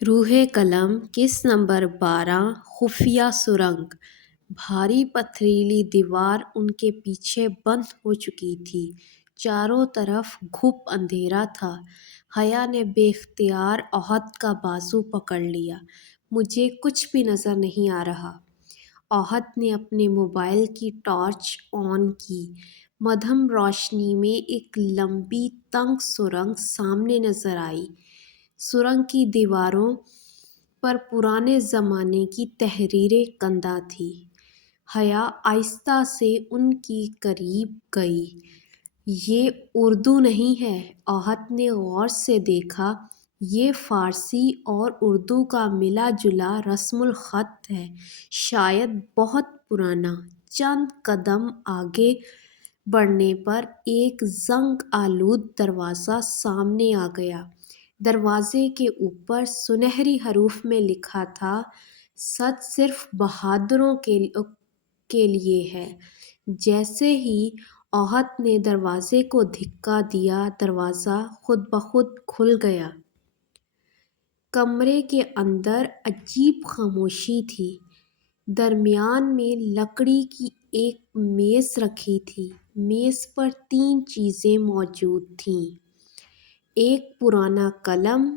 रूह कलम किस नंबर 12 खुफिया सुरंग। भारी पथरीली दीवार उनके पीछे बंद हो चुकी थी। चारों तरफ घुप अंधेरा था। हया ने बेख्तियार औहद का बाजू पकड़ लिया। मुझे कुछ भी नज़र नहीं आ रहा। औहद ने अपने मोबाइल की टॉर्च ऑन की। मध्यम रोशनी में एक लंबी तंग सुरंग सामने नजर आई। सुरंग की दीवारों पर पुराने ज़माने की तहरीरें कंदा थी। हया आहिस्ता से उनकी करीब गई। ये उर्दू नहीं है। औहद ने गौर से देखा। ये फ़ारसी और उर्दू का मिला जुला रस्मुल ख़त है, शायद बहुत पुराना। चंद कदम आगे बढ़ने पर एक जंग आलूद दरवाज़ा सामने आ गया। दरवाजे के ऊपर सुनहरी हरूफ में लिखा था, सच सिर्फ बहादुरों के लिए है। जैसे ही औहद ने दरवाजे को धिक्का दिया, दरवाज़ा खुद ब खुद खुल गया। कमरे के अंदर अजीब खामोशी थी। दरमियान में लकड़ी की एक मेज़ रखी थी। मेज़ पर 3 चीज़ें मौजूद थीं। एक पुराना कलम,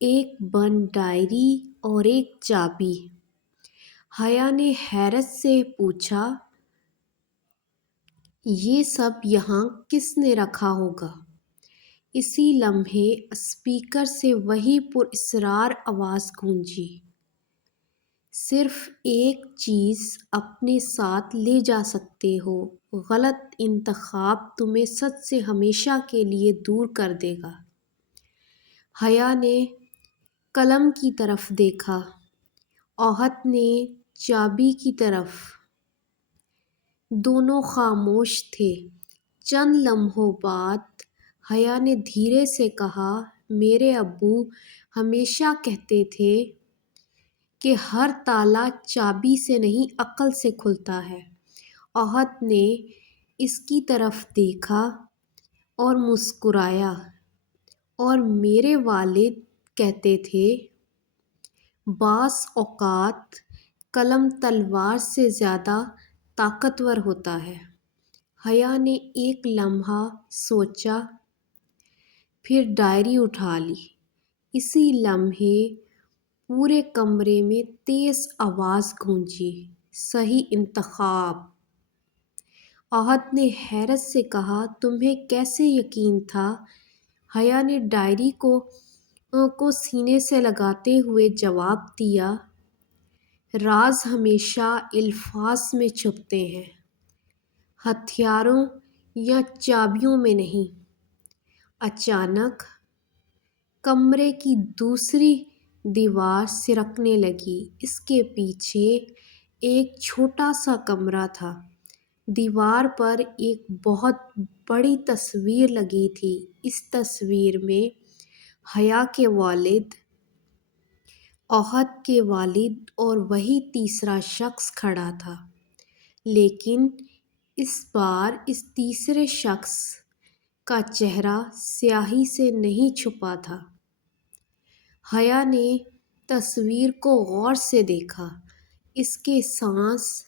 एक बंद डायरी और एक चाबी। हया ने हैरत से पूछा, ये सब यहाँ किसने रखा होगा? इसी लम्हे स्पीकर से वही पुरअसरार आवाज़ गूंजी, सिर्फ एक चीज़ अपने साथ ले जा सकते हो। गलत इंतखाब तुम्हें सच से हमेशा के लिए दूर कर देगा। हया ने कलम की तरफ देखा। औहद ने चाबी की तरफ। दोनों खामोश थे। चंद लम्हों बाद हया ने धीरे से कहा, मेरे अब्बू हमेशा कहते थे कि हर ताला चाबी से नहीं, अक्ल से खुलता है। औहद ने इसकी तरफ देखा और मुस्कुराया। और मेरे वालिद कहते थे, बास औकात कलम तलवार से ज़्यादा ताकतवर होता है। हया ने एक लम्हा सोचा, फिर डायरी उठा ली। इसी लम्हे पूरे कमरे में तेज़ आवाज़ गूंजी, सही इंतखाब। औहद ने हैरत से कहा, तुम्हें कैसे यकीन था? हया ने डायरी को सीने से लगाते हुए जवाब दिया, राज हमेशा अल्फाज में छुपते हैं, हथियारों या चाबियों में नहीं। अचानक कमरे की दूसरी दीवार सिरकने लगी। इसके पीछे एक छोटा सा कमरा था। दीवार पर एक बहुत बड़ी तस्वीर लगी थी। इस तस्वीर में हया के वालिद, औहद के वालिद और वही तीसरा शख्स खड़ा था। लेकिन इस बार इस तीसरे शख्स का चेहरा स्याही से नहीं छुपा था। हया ने तस्वीर को गौर से देखा। इसके सांस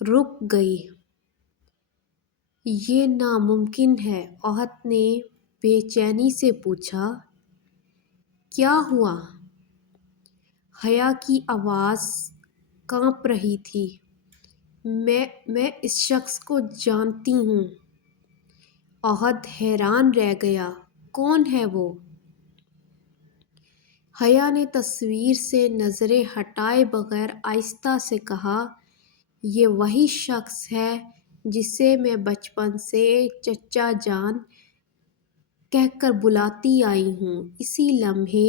रुक गई। ये नामुमकिन है। औहद ने बेचैनी से पूछा, क्या हुआ? हया की आवाज़ कांप रही थी। मैं इस शख्स को जानती हूँ। औहद हैरान रह गया, कौन है वो? हया ने तस्वीर से नज़रें हटाए बगैर आहिस्ता से कहा, ये वही शख्स है जिसे मैं बचपन से चचा जान कहकर बुलाती आई हूँ। इसी लम्हे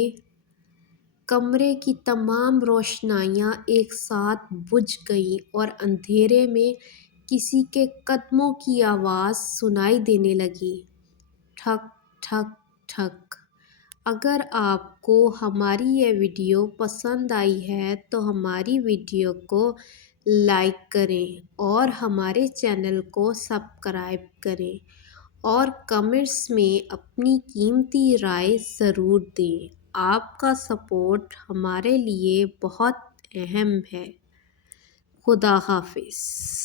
कमरे की तमाम रोशनाइयाँ एक साथ बुझ गईं और अंधेरे में किसी के कदमों की आवाज़ सुनाई देने लगी, ठक ठक ठक। अगर आपको हमारी ये वीडियो पसंद आई है तो हमारी वीडियो को लाइक करें और हमारे चैनल को सब्सक्राइब करें और कमेंट्स में अपनी कीमती राय ज़रूर दें। آپ کا سپورٹ ہمارے لیے بہت اہم ہے۔ خدا حافظ۔